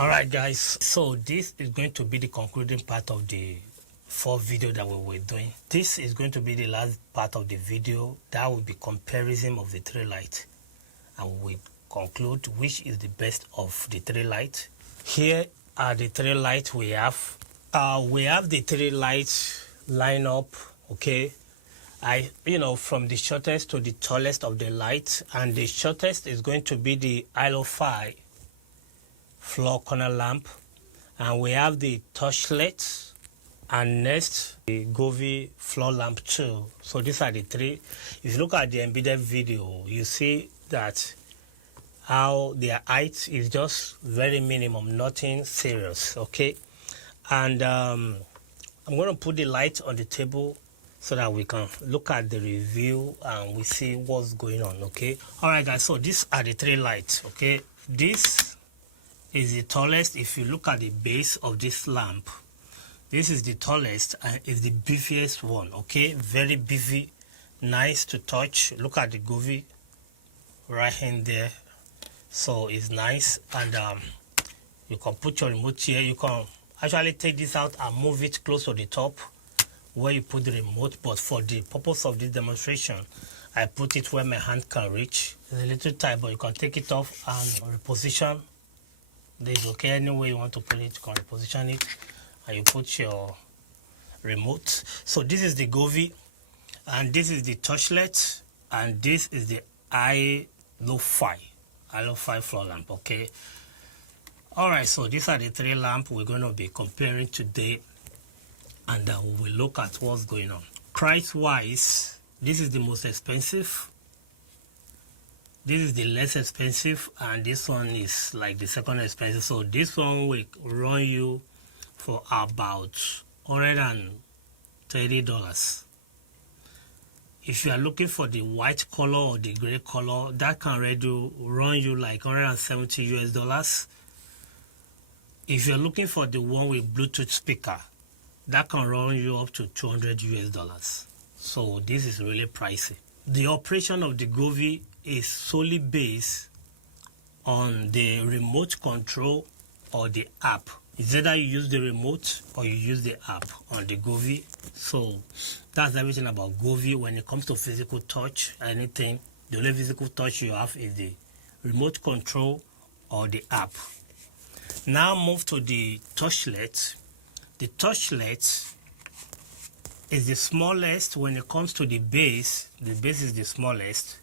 Alright guys, so this is going to be the concluding part of the 4 video that we were doing. This is going to be the last part of the video that will be comparison of the 3 lights, and we conclude which is the best of the 3 lights. Here are the 3 lights we have. We have the 3 lights line up, okay, from the shortest to the tallest of the lights, and the shortest is going to be the ILO5 floor corner lamp, and we have the torchlight, and next the Govee floor lamp too. So these are the 3. If you look at the embedded video, you see that how their height is just very minimum, nothing serious, okay. And I'm going to put the light on the table so that we can look at the review and we see what's going on, okay. All right guys, so these are the 3 lights, okay. This is the tallest. If you look at the base of this lamp, this is the tallest and is the beefiest one, okay. Very beefy, nice to touch. Look at the Govee right in there, so it's nice. And you can put your remote here. You can actually take this out and move it close to the top where you put the remote, but for the purpose of this demonstration I put it where my hand can reach. It's a little tight, but you can take it off and reposition this, okay. Any way you want to put it, you can reposition it and you put your remote. So this is the Govee, and this is the torchlight, and this is the ILO5 floor lamp, okay. All right, so these are the 3 lamps we're going to be comparing today, and we will look at what's going on. Price wise, this is the most expensive, this is the less expensive, and this one is like the second expensive. So this one will run you for about $130. If you are looking for the white color or the gray color, that can run you like $170 US. If you're looking for the one with Bluetooth speaker, that can run you up to $200 US. So this is really pricey. The operation of the Govee is solely based on the remote control or the app. It's either you use the remote or you use the app on the Govee. So that's everything about Govee. When it comes to physical touch, anything, the only physical touch you have is the remote control or the app. Now move to the torchlight. The torchlight is the smallest when it comes to the base. The base is the smallest.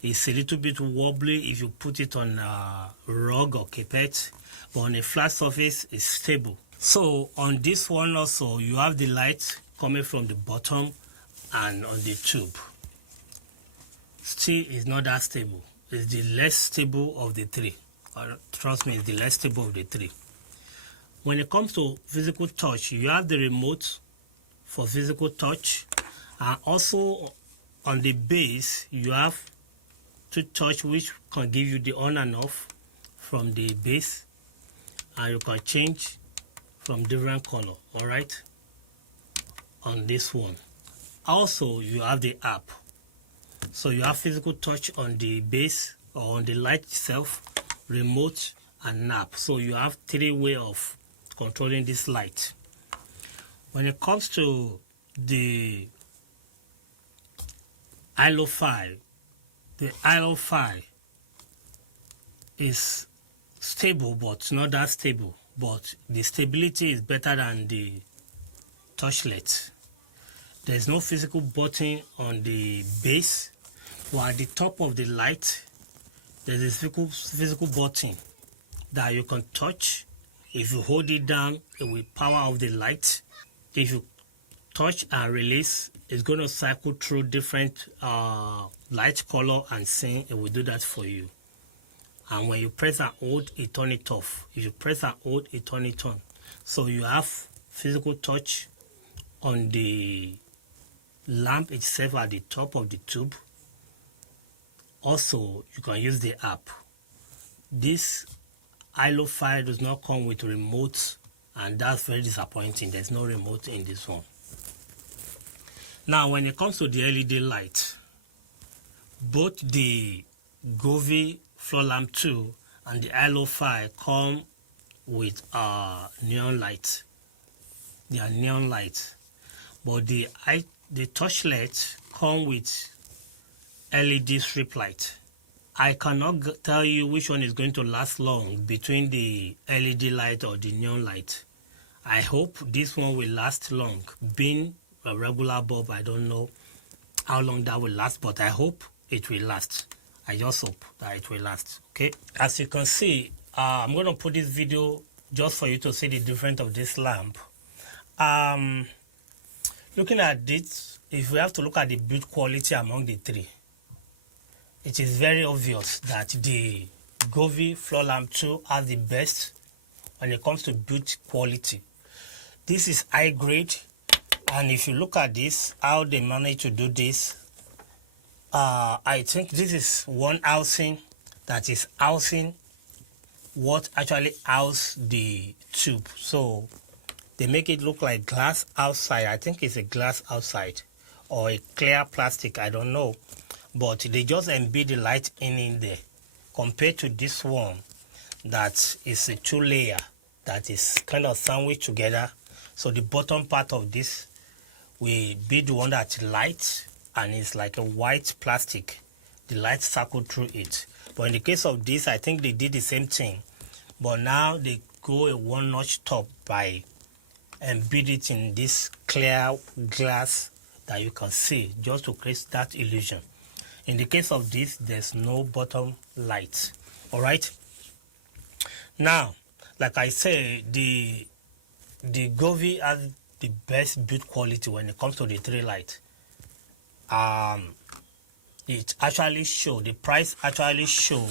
It's a little bit wobbly if you put it on a rug or carpet, but on a flat surface it's stable. So on this one also, you have the light coming from the bottom and on the tube. Still is not that stable. It's the less stable of the 3. Trust me, it's the less stable of the 3. When it comes to physical touch, you have the remote for physical touch, and also on the base you have to touch, which can give you the on and off from the base, and you can change from different color, all right, on this one. Also you have the app, so you have physical touch on the base or on the light itself, remote and app. So you have 3 ways of controlling this light. When it comes to the ILO5, the ILO5 is stable, but not that stable, but the stability is better than the torchlight. There's no physical button on the base, while at the top of the light there's a physical button that you can touch. If you hold it down, it will power off the light. If you touch and release, it's going to cycle through different light color and scene. It will do that for you. And when you press and hold, it turn it off. If you press and hold, it turn it on. So you have physical touch on the lamp itself at the top of the tube. Also, you can use the app. This ILO5 does not come with remote, and that's very disappointing. There's no remote in this one. Now, when it comes to the LED light, both the Govee floor lamp 2 and the ILO5 come with neon light. They are neon lights, but the torchlight come with LED strip light. I cannot tell you which one is going to last long between the LED light or the neon light. I hope this one will last long. Being a regular bulb, I don't know how long that will last, but I hope it will last. I just hope that it will last. Okay, as you can see, I'm going to put this video just for you to see the difference of this lamp. Looking at this, if we have to look at the build quality among the three, it is very obvious that the Govee Floor Lamp 2 has the best when it comes to build quality. This is high grade, and if you look at this, how they manage to do this, I think this is one housing that is housing what actually house the tube. So they make it look like glass outside. I think it's a glass outside or a clear plastic, I don't know, but they just embed the light in there, compared to this one that is a 2-layer that is kind of sandwiched together. So the bottom part of this will be the one that's light, and it's like a white plastic. The light circle through it. But in the case of this, I think they did the same thing, but now they go a 1-notch top by embed it in this clear glass that you can see, just to create that illusion. In the case of this, there's no bottom light. All right. Now, like I say, the Govee has the best build quality when it comes to the 3 light. It actually show, the price actually show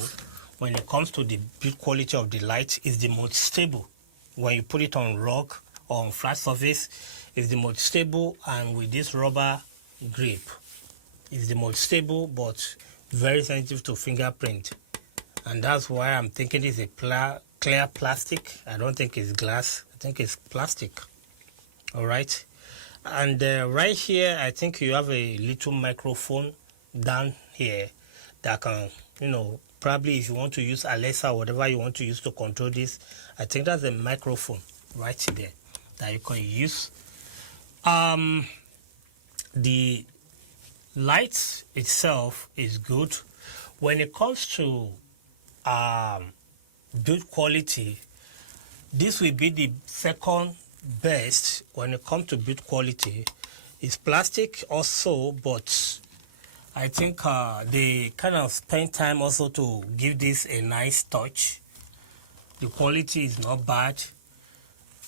when it comes to the build quality of the light is the most stable. When you put it on rock or on flat surface, it's the most stable, and with this rubber grip, it's the most stable but very sensitive to fingerprint. And that's why I'm thinking it's a clear plastic. I don't think it's glass. I think it's plastic. All right. And right here, I think you have a little microphone down here that can, probably if you want to use Alexa or whatever you want to use to control this, I think that's a microphone right there that you can use. The light itself is good. When it comes to build quality, this will be the second best when it comes to build quality. It's plastic also, but I think they kind of spend time also to give this a nice touch. The quality is not bad,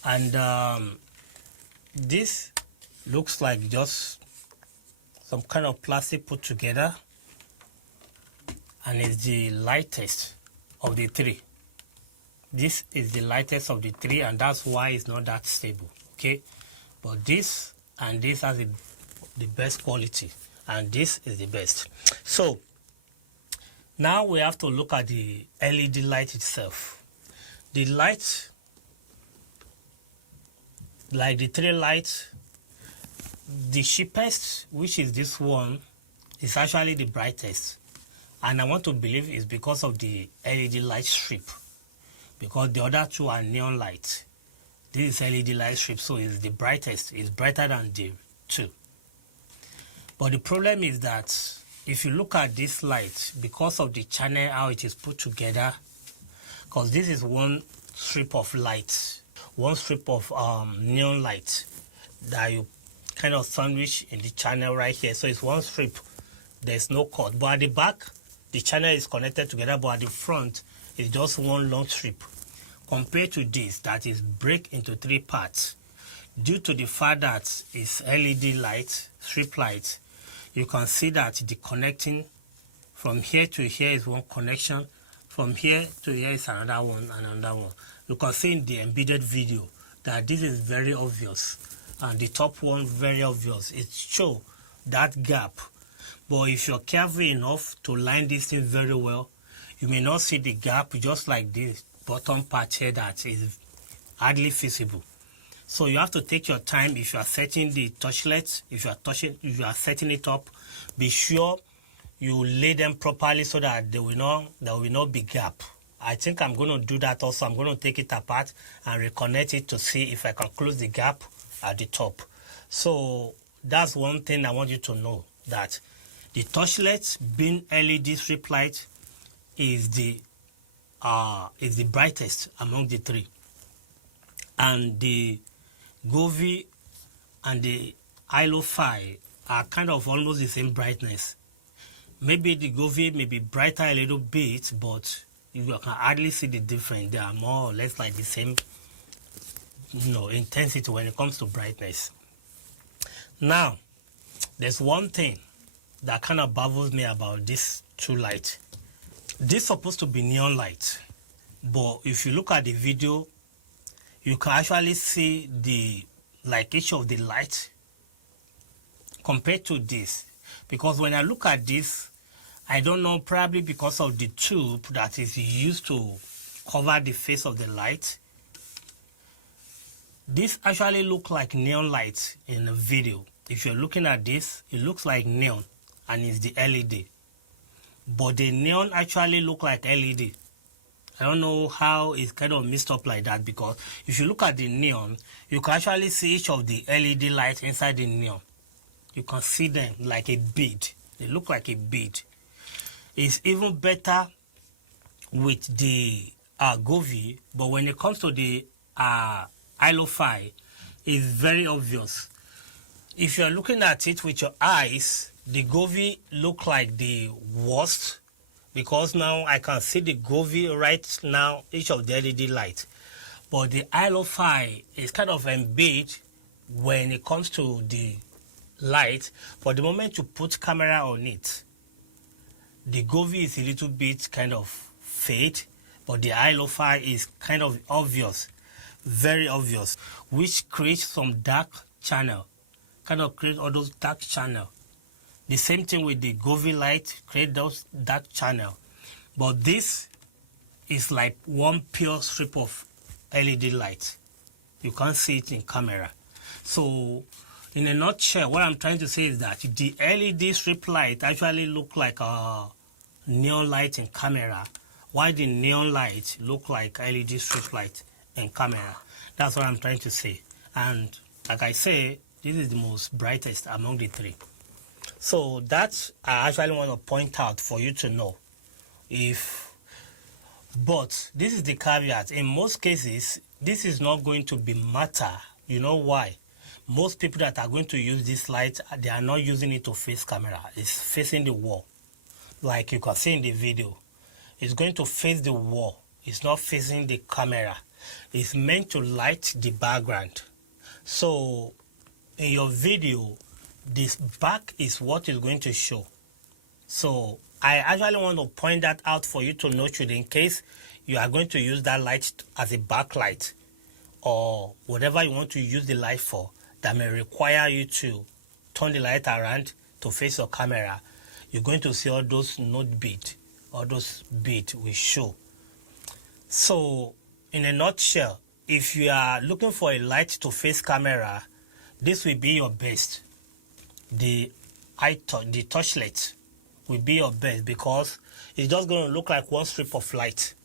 and this looks like just some kind of plastic put together, and it's the lightest of the 3. This is the lightest of the 3, and that's why it's not that stable. Okay, but this and this has the best quality, and this is the best. So now we have to look at the LED light itself. The light, like the 3 lights, the cheapest, which is this one, is actually the brightest, and I want to believe it's because of the LED light strip, because the other 2 are neon lights. This is LED light strip, so it's the brightest. It's brighter than the 2. But the problem is that if you look at this light, because of the channel, how it is put together, because this is one strip of light, one strip of neon light that you kind of sandwich in the channel right here. So it's one strip. There's no cord. But at the back, the channel is connected together, but at the front, it's just one long strip. Compared to this, that is break into 3 parts. Due to the fact that it's LED light, strip light, you can see that the connecting from here to here is one connection. From here to here is another one and another one. You can see in the embedded video that this is very obvious. And the top one, very obvious. It shows that gap. But if you're careful enough to line this thing very well, you may not see the gap, just like this bottom part here that is hardly visible. So you have to take your time if you are setting the torchlights. If you are setting it up, be sure you lay them properly so that there will not be gap. I think I'm going to do that also. I'm going to take it apart and reconnect it to see if I can close the gap at the top. So that's one thing I want you to know, that the Torchlight being LED strip light is the brightest among the three, and the Govee and the Ilo-Fi are kind of almost the same brightness. Maybe the Govee may be brighter a little bit, but you can hardly see the difference. They are more or less like the same, intensity when it comes to brightness. Now, there's one thing that kind of baffles me about this two light. This is supposed to be neon light, but if you look at the video, you can actually see the each of the light compared to this. Because when I look at this, I don't know, probably because of the tube that is used to cover the face of the light, this actually looks like neon light in the video. If you're looking at this, it looks like neon and it's the LED. But the neon actually look like LED. I don't know how it's kind of mixed up like that, because if you look at the neon, you can actually see each of the LED lights inside the neon. You can see them like a bead. They look like a bead. It's even better with the Govee, but when it comes to the Ilo-Fi, it's very obvious. If you're looking at it with your eyes, the Govee look like the worst, because now I can see the Govee right now, each of the LED lights. But the Ilo-Fi is kind of embedded when it comes to the light. For the moment you put camera on it, the Govee is a little bit kind of fade, but the Ilo-Fi is kind of obvious, very obvious, which creates some dark channel, kind of create all those dark channel. The same thing with the Govee light, create those dark channel. But this is like one pure strip of LED light. You can't see it in camera. So in a nutshell, what I'm trying to say is that the LED strip light actually look like a neon light in camera, while the neon light look like LED strip light in camera. That's what I'm trying to say. And like I say, this is the most brightest among the three. So that I actually want to point out for you to know. But this is the caveat. In most cases, this is not going to be matter. You know why? Most people that are going to use this light, they are not using it to face camera. It's facing the wall. Like you can see in the video. It's going to face the wall. It's not facing the camera. It's meant to light the background. So in your video, this back is what is going to show. So I actually want to point that out for you to note it in case you are going to use that light as a backlight or whatever you want to use the light for that may require you to turn the light around to face your camera. You're going to see all those node bead, all those bead will show. So in a nutshell, if you are looking for a light to face camera, this will be your best. The Torchlight will be your best, because it's just going to look like one strip of light.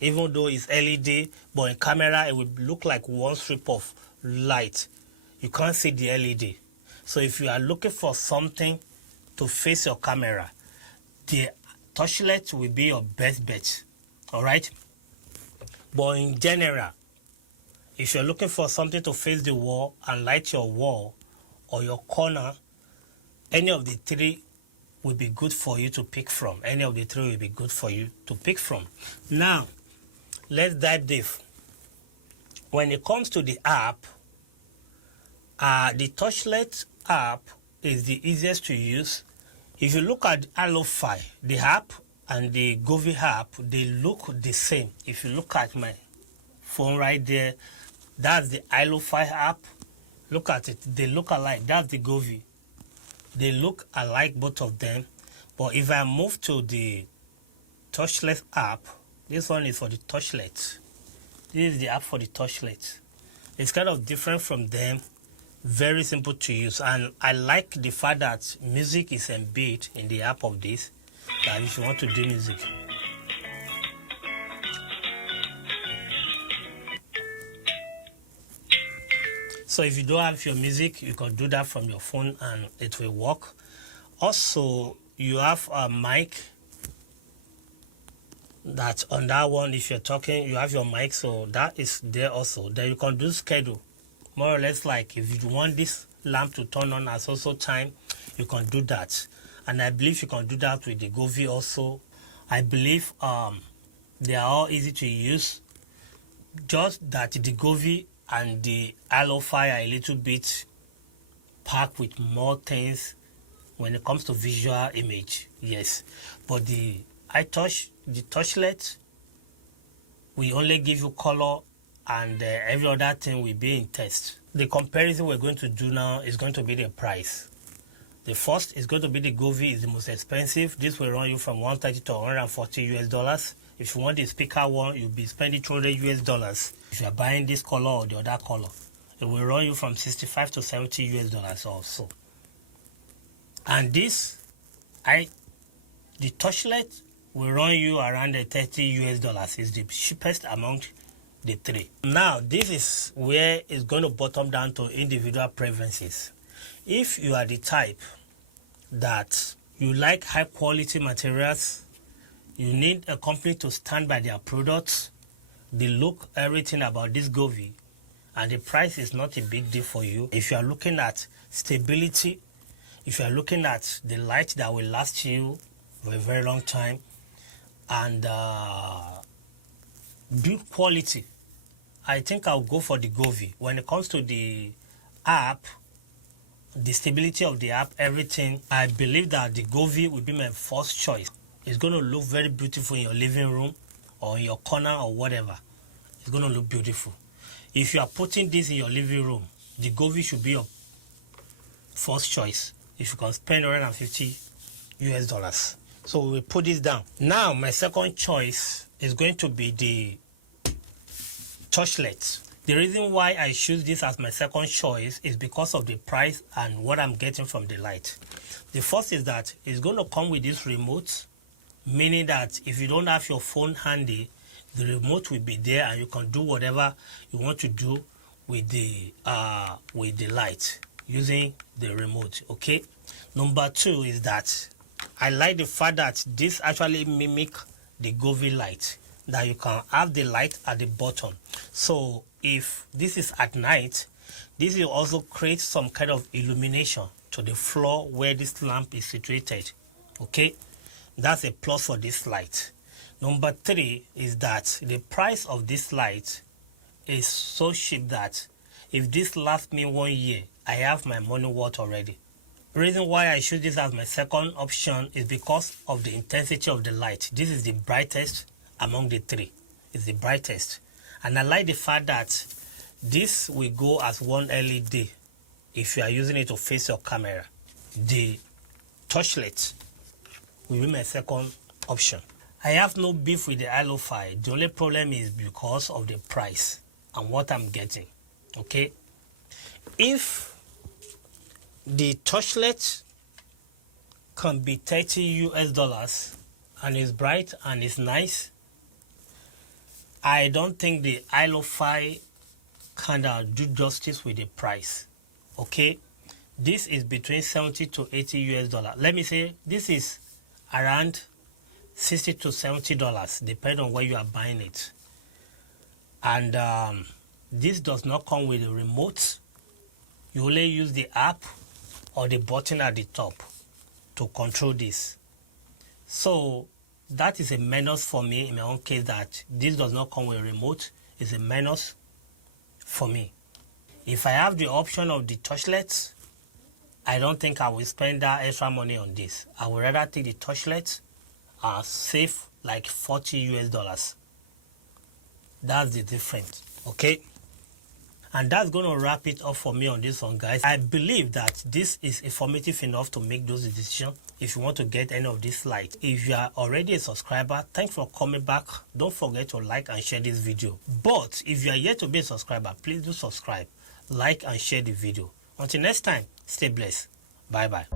Even though it's LED, but in camera it will look like one strip of light. You can't see the LED. So if you are looking for something to face your camera, the Torchlight will be your best bet. Alright? But in general, if you're looking for something to face the wall and light your wall or your corner, any of the three will be good for you to pick from. Any of the three will be good for you to pick from. Now, let's dive deep. When it comes to the app, the Torchlight app is the easiest to use. If you look at Ilo-Fi, the app and the Govee app, they look the same. If you look at my phone right there, that's the Ilo-Fi app. Look at it, they look alike. That's the Govee. They look alike, both of them. But if I move to the Torchlight app, this one is for the Torchlight. This is the app for the Torchlight. It's kind of different from them. Very simple to use. And I like the fact that music is embedded in the app of this. That if you want to do music, So if you don't have your music, you can do that from your phone and it will work. Also, you have a mic that on that one, if you're talking, you have your mic, so that is there also. Then you can do schedule, more or less like if you want this lamp to turn on at also time, you can do that. And I believe you can do that with the Govee also. I believe they are all easy to use, just that the Govee and the Alo-Fi are a little bit packed with more things when it comes to visual image, yes. But the Torchlight will only give you color, and every other thing will be in test. The comparison we're going to do now is going to be the price. The first is going to be the Govee, is the most expensive. This will run you from 130 to 140 US dollars. If you want the speaker one, you'll be spending 200 US dollars. If you're buying this color or the other color, it will run you from 65 to 70 US dollars also. And this, the Torchlight will run you around the 30 US dollars. It's the cheapest among the three. Now, this is where it's going to bottom down to individual preferences. If you are the type that you like high quality materials, you need a company to stand by their products, the look, everything about this Govee, and the price is not a big deal for you. If you are looking at stability, if you are looking at the light that will last you for a very long time, and build quality, I think I'll go for the Govee. When it comes to the app, the stability of the app, everything, I believe that the Govee will be my first choice. It's going to look very beautiful in your living room or in your corner or whatever. It's going to look beautiful. If you are putting this in your living room, the Govee should be your first choice. If you can spend 150 US dollars. So we will put this down. Now, my second choice is going to be the Torchlight. The reason why I choose this as my second choice is because of the price and what I'm getting from the light. The first is that it's going to come with this remote, meaning that if you don't have your phone handy, the remote will be there and you can do whatever you want to do with the light using the remote. Okay. Number two is that I like the fact that this actually mimic the Govee light, that you can have the light at the bottom. So if this is at night, this will also create some kind of illumination to the floor where this lamp is situated. Okay, that's a plus for this light. Number three is that the price of this light is so cheap that if this lasts me 1 year, I have my money worth already. The reason why I choose this as my second option is because of the intensity of the light. This is the brightest among the three. It's the brightest. And I like the fact that this will go as one LED if you are using it to face your camera. The Torchlight will be my second option. I have no beef with the Alo-Fi. The only problem is because of the price and what I'm getting. Okay? If the Torchlight can be 30 US dollars and is bright and is nice, I don't think the Alo-Fi can do justice with the price. Okay, this is between 70 to 80 US dollars. Let me say this is around 60 to 70 dollars, depending on where you are buying it. And this does not come with a remote. You only use the app or the button at the top to control this. So that is a minus for me in my own case, that this does not come with a remote. It's a minus for me. If I have the option of the Torchlight, I don't think I will spend that extra money on this. I would rather take the Torchlight and save like 40 US dollars. That's the difference. Okay. And that's going to wrap it up for me on this one, guys. I believe that this is informative enough to make those decisions if you want to get any of this light. If you are already a subscriber, thanks for coming back. Don't forget to like and share this video. But if you are yet to be a subscriber, please do subscribe, like and share the video. Until next time, stay blessed. Bye-bye.